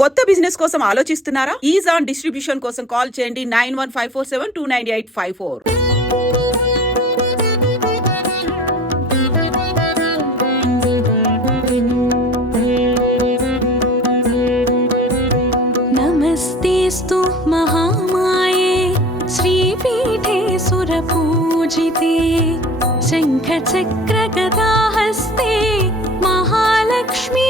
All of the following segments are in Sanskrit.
కొత్త బిజినెస్ కోసం ఆలోచిస్తున్నారా ఈజ్ ఆన్ డిస్ట్రిబ్యూషన్ కోసం కాల్ చేయండి nine one five four seven two nine eight five four नमस्तेऽस्तु महामाये श्रीपीठे सुरपूजिते शङ्खचक्रगदाहस्ते महालक्ष्मी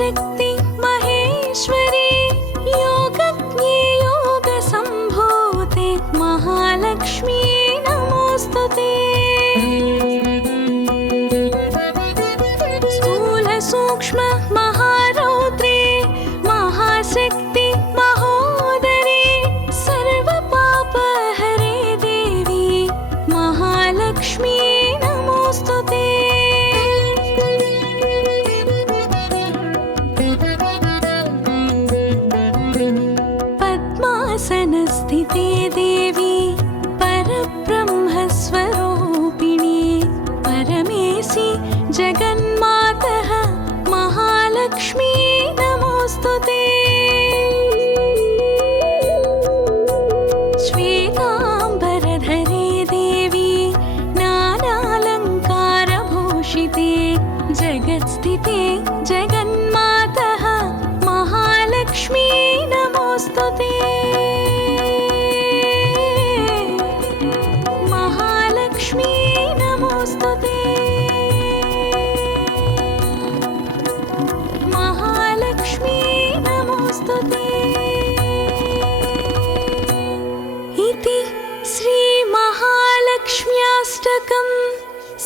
take the सनस्थिते देवी परब्रह्मस्वरूपिणी परमेसि जगन्मातः महालक्ष्मी नमोऽस्तु ते श्वेताम्बरधरे देवी नानालङ्कारभूषिते जगत्स्थिते जगन्मातः महालक्ष्मी नमस्ते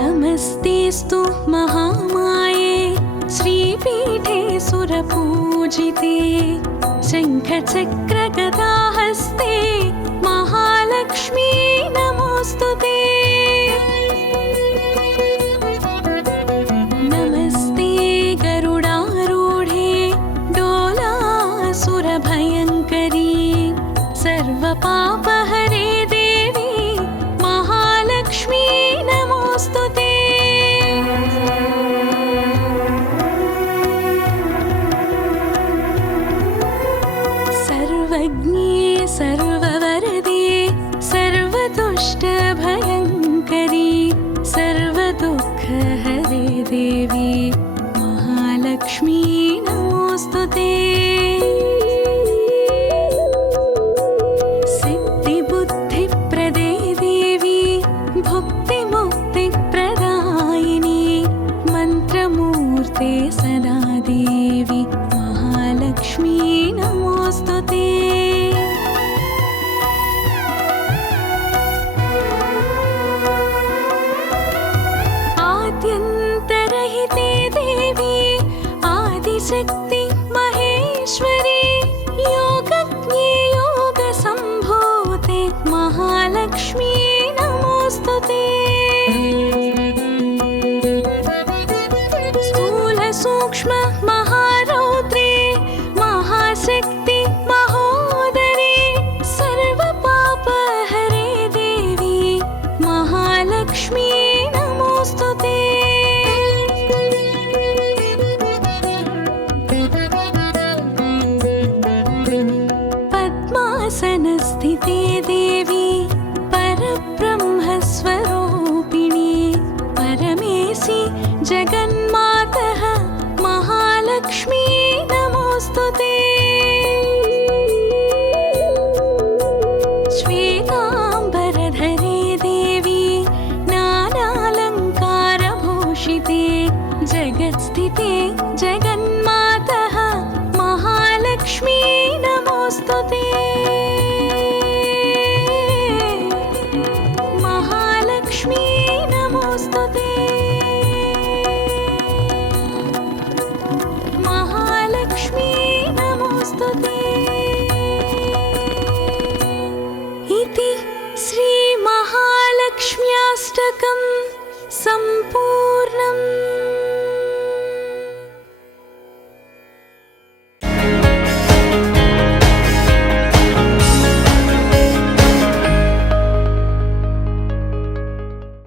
नमस्तेस्तु महामाये श्रीपीठे सुरपूजिते शङ्खचक्रगदा ग्नि सर्ववरदे सर्वदुष्टभयङ्करि सर्वदुःखरि देवी महालक्ष्मी नमोऽस्तु ते सिद्धिबुद्धिप्रदे देवि भुक्तिमुक्तिप्रदायिनी मन्त्रमूर्ते शक्ति महालक्ष्मी नमोऽस्तु ते स्थूलसूक्ष्म महारौद्रे महाशक्ति